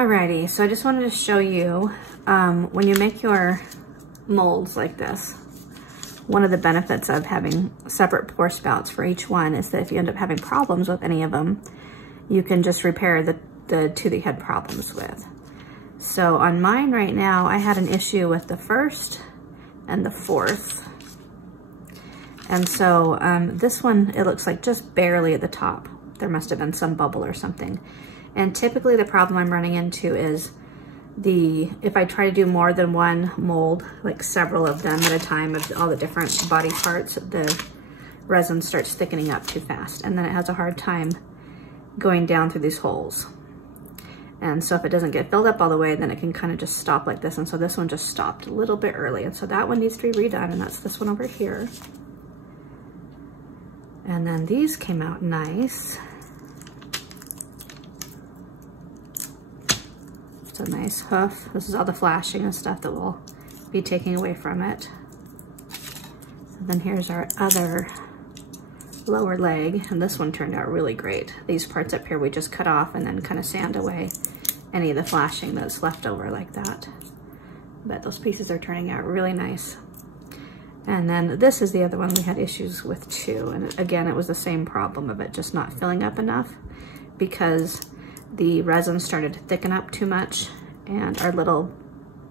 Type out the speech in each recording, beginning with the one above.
Alrighty, so I just wanted to show you when you make your molds like this, one of the benefits of having separate pour spouts for each one is that if you end up having problems with any of them, you can just repair the two that you had problems with. So on mine right now, I had an issue with the first and the fourth. And so this one, it looks like just barely at the top. There must have been some bubble or something. And typically the problem I'm running into is if I try to do more than one mold, like several of them at a time of all the different body parts, the resin starts thickening up too fast. And then it has a hard time going down through these holes. And so if it doesn't get filled up all the way, then it can kind of just stop like this. And so this one just stopped a little bit early. And so that one needs to be redone, and that's this one over here. And then these came out nice. It's a nice hoof. This is all the flashing and stuff that we'll be taking away from it. And then here's our other lower leg, and this one turned out really great. These parts up here we just cut off and then kind of sand away any of the flashing that's left over like that. But those pieces are turning out really nice. And then this is the other one we had issues with too. And again, it was the same problem of it just not filling up enough because the resin started to thicken up too much and our little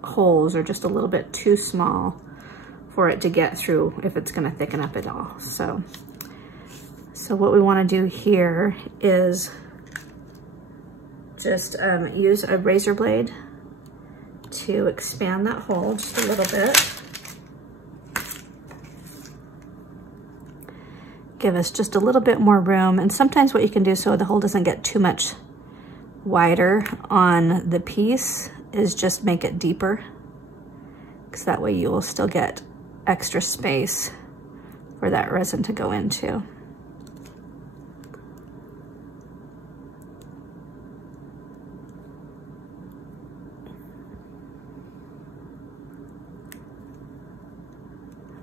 holes are just a little bit too small for it to get through if it's gonna thicken up at all. So what we wanna do here is just use a razor blade to expand that hole just a little bit. Give us just a little bit more room. And sometimes what you can do so the hole doesn't get too much wider on the piece is just make it deeper, because that way you will still get extra space for that resin to go into.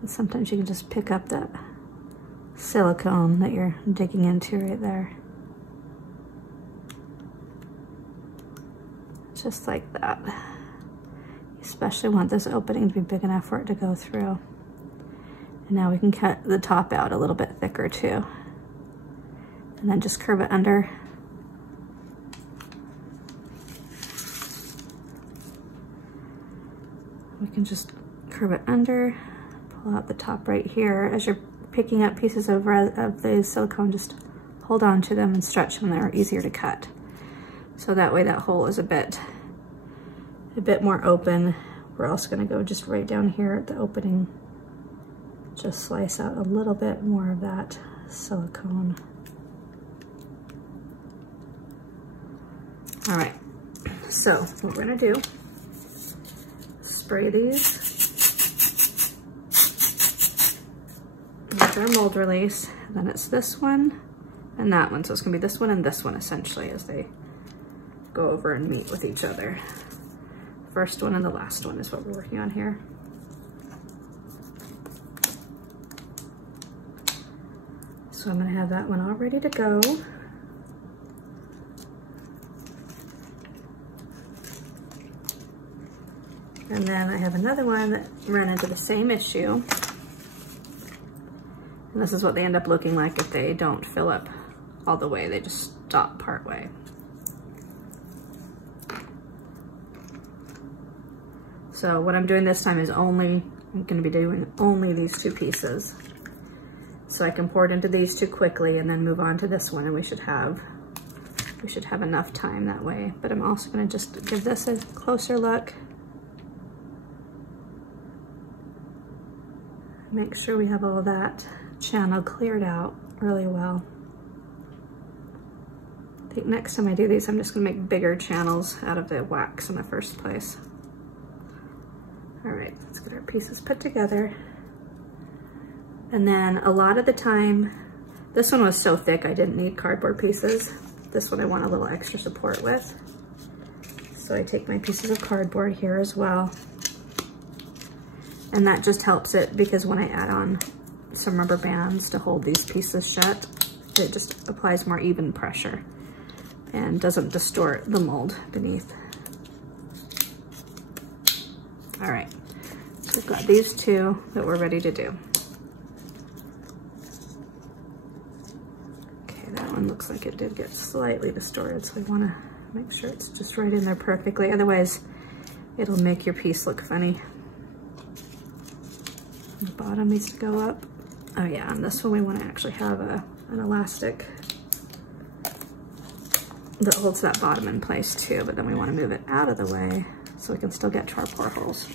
And sometimes you can just pick up that silicone that you're digging into right there. Just like that. You especially want this opening to be big enough for it to go through. And now we can cut the top out a little bit thicker too. And then just curve it under. We can just curve it under, pull out the top right here. As you're picking up pieces of the silicone, just hold on to them and stretch them. They're easier to cut. So that way that hole is a bit more open. We're also gonna go just right down here at the opening, just slice out a little bit more of that silicone. All right, so what we're gonna do, spray these with our mold release. And then it's this one and that one. So it's gonna be this one and this one essentially as they go over and meet with each other. First one and the last one is what we're working on here. So I'm gonna have that one all ready to go. And then I have another one that ran into the same issue. And this is what they end up looking like if they don't fill up all the way. They just stop part way. So what I'm doing this time is I'm gonna be doing only these two pieces. So I can pour it into these two quickly and then move on to this one, and we should have enough time that way. But I'm also gonna just give this a closer look. Make sure we have all that channel cleared out really well. I think next time I do these, I'm just gonna make bigger channels out of the wax in the first place. All right, let's get our pieces put together. And then a lot of the time, this one was so thick I didn't need cardboard pieces. This one I want a little extra support with. So I take my pieces of cardboard here as well. And that just helps it because when I add on some rubber bands to hold these pieces shut, it just applies more even pressure and doesn't distort the mold beneath. All right, so we've got these two that we're ready to do. Okay, that one looks like it did get slightly distorted, so we wanna make sure it's just right in there perfectly. Otherwise, it'll make your piece look funny. The bottom needs to go up. Oh yeah, on this one we wanna actually have an elastic that holds that bottom in place too, but then we wanna move it out of the way so we can still get to our portholes.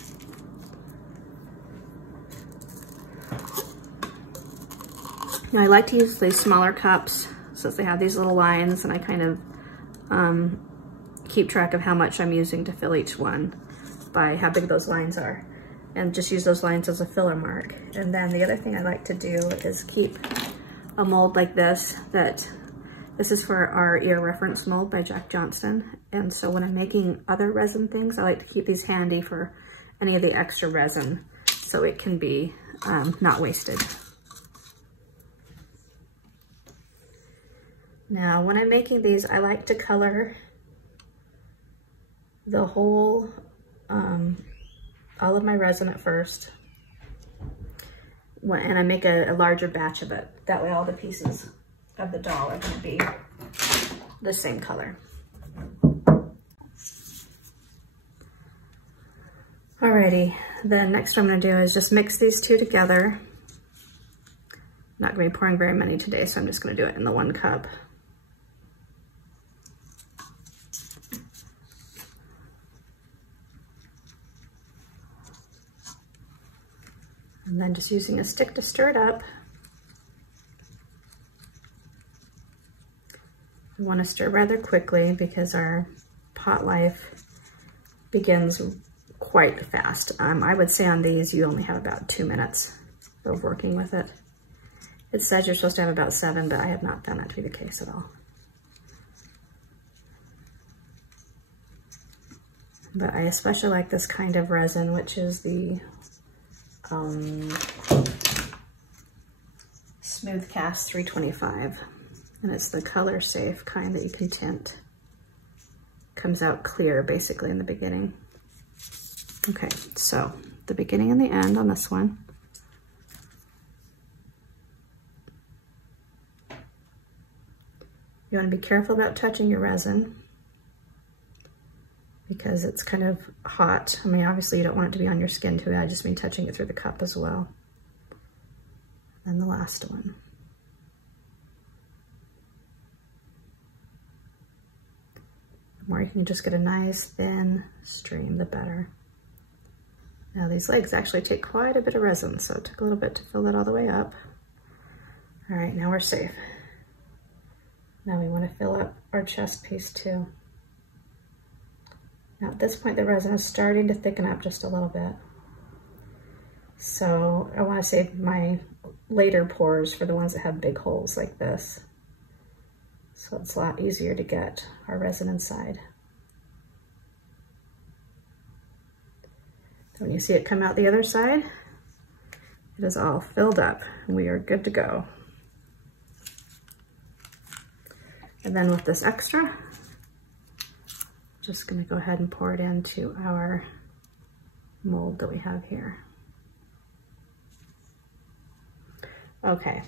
Now I like to use these smaller cups since they have these little lines, and I kind of keep track of how much I'm using to fill each one by how big those lines are, and just use those lines as a filler mark. And then the other thing I like to do is keep a mold like this. This is for our ear reference mold by Jack Johnston. And so when I'm making other resin things, I like to keep these handy for any of the extra resin so it can be not wasted. Now, when I'm making these, I like to color the whole, all of my resin at first. And I make a larger batch of it. That way all the pieces of the doll are going to be the same color. Alrighty, then next what I'm going to do is just mix these two together. I'm not going to be pouring very many today, so I'm just going to do it in the 1 cup. And then just using a stick to stir it up. We want to stir rather quickly because our pot life begins quite fast. I would say on these you only have about 2 minutes of working with it. It says you're supposed to have about 7, but I have not found that to be the case at all. But I especially like this kind of resin, which is the Smooth Cast 325. And it's the color safe kind that you can tint. Comes out clear basically in the beginning. Okay, so the beginning and the end on this one. You want to be careful about touching your resin because it's kind of hot. I mean, obviously you don't want it to be on your skin too. I just mean touching it through the cup as well. And the last one. The more you can just get a nice thin stream, the better. Now these legs actually take quite a bit of resin, so it took a little bit to fill that all the way up. All right, now we're safe. Now we want to fill up our chest piece too. Now at this point the resin is starting to thicken up just a little bit. So I want to save my later pours for the ones that have big holes like this. So it's a lot easier to get our resin inside. When you see it come out the other side, it is all filled up and we are good to go. And then with this extra, just gonna go ahead and pour it into our mold that we have here. Okay.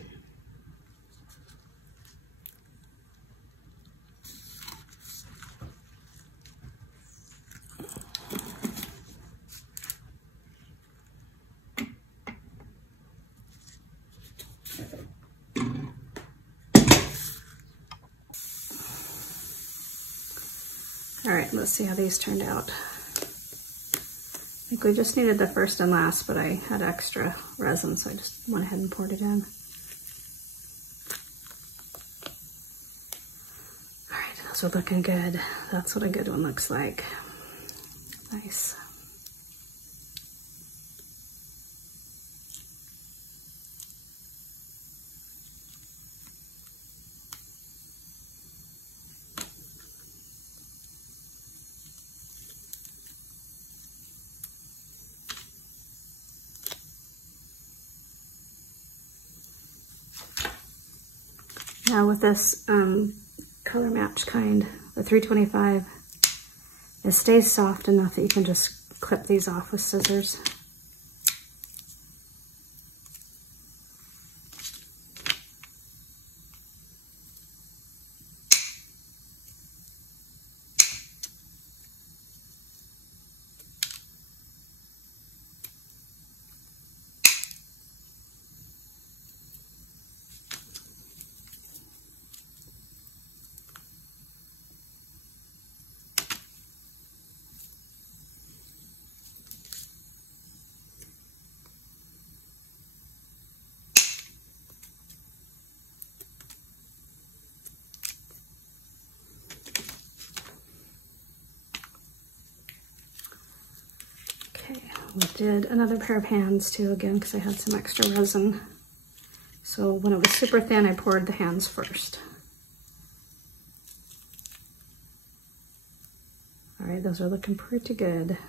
All right, let's see how these turned out. I think we just needed the first and last, but I had extra resin, so I just went ahead and poured it in. All right, those are looking good. That's what a good one looks like. Nice. Now with this color match kind, the 325, it stays soft enough that you can just clip these off with scissors. We did another pair of hands too, again, because I had some extra resin. So when it was super thin, I poured the hands first. All right, those are looking pretty good.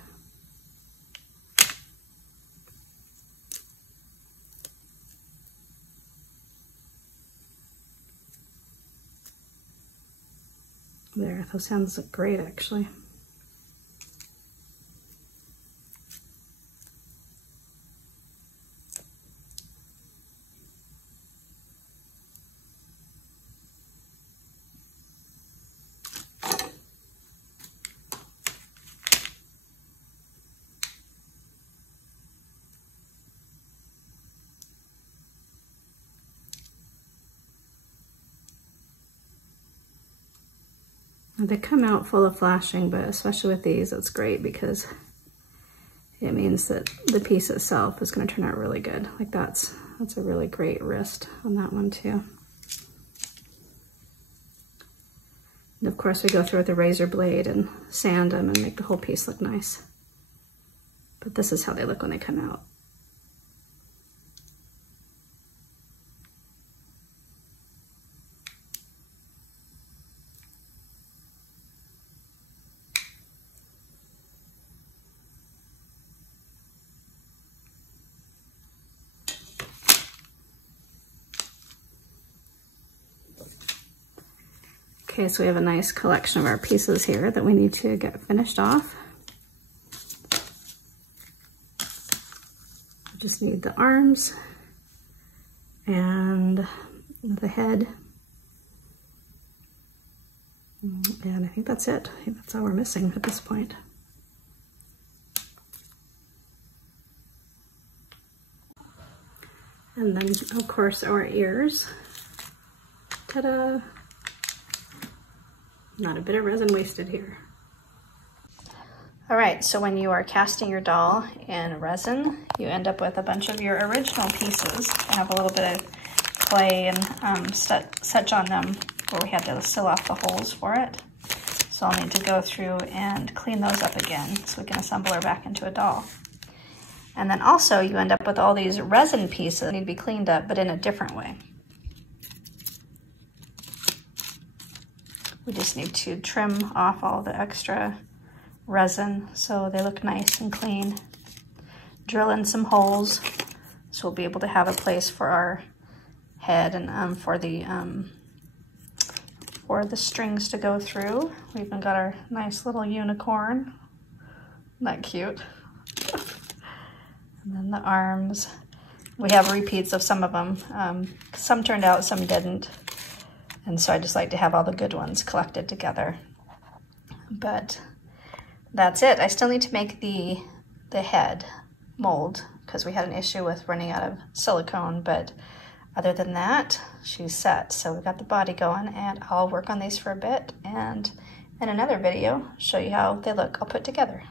There, those hands look great, actually. They come out full of flashing, but especially with these, it's great because it means that the piece itself is going to turn out really good. Like that's a really great wrist on that one too. And of course we go through with a razor blade and sand them and make the whole piece look nice. But this is how they look when they come out. Okay, so we have a nice collection of our pieces here that we need to get finished off. We just need the arms and the head. And I think that's it. I think that's all we're missing at this point. And then, of course, our ears. Ta-da! Not a bit of resin wasted here. All right, so when you are casting your doll in resin, you end up with a bunch of your original pieces that have a little bit of clay and such on them where we had to seal off the holes for it. So I'll need to go through and clean those up again so we can assemble her back into a doll. And then also you end up with all these resin pieces that need to be cleaned up, but in a different way. We just need to trim off all the extra resin so they look nice and clean. Drill in some holes so we'll be able to have a place for our head and for the strings to go through. We even got our nice little unicorn. Isn't that cute? And then the arms. We have repeats of some of them. Some turned out, some didn't. And so I just like to have all the good ones collected together. But that's it. I still need to make the head mold because we had an issue with running out of silicone, but other than that, she's set. So we got the body going, and I'll work on these for a bit, and in another video, show you how they look all put together.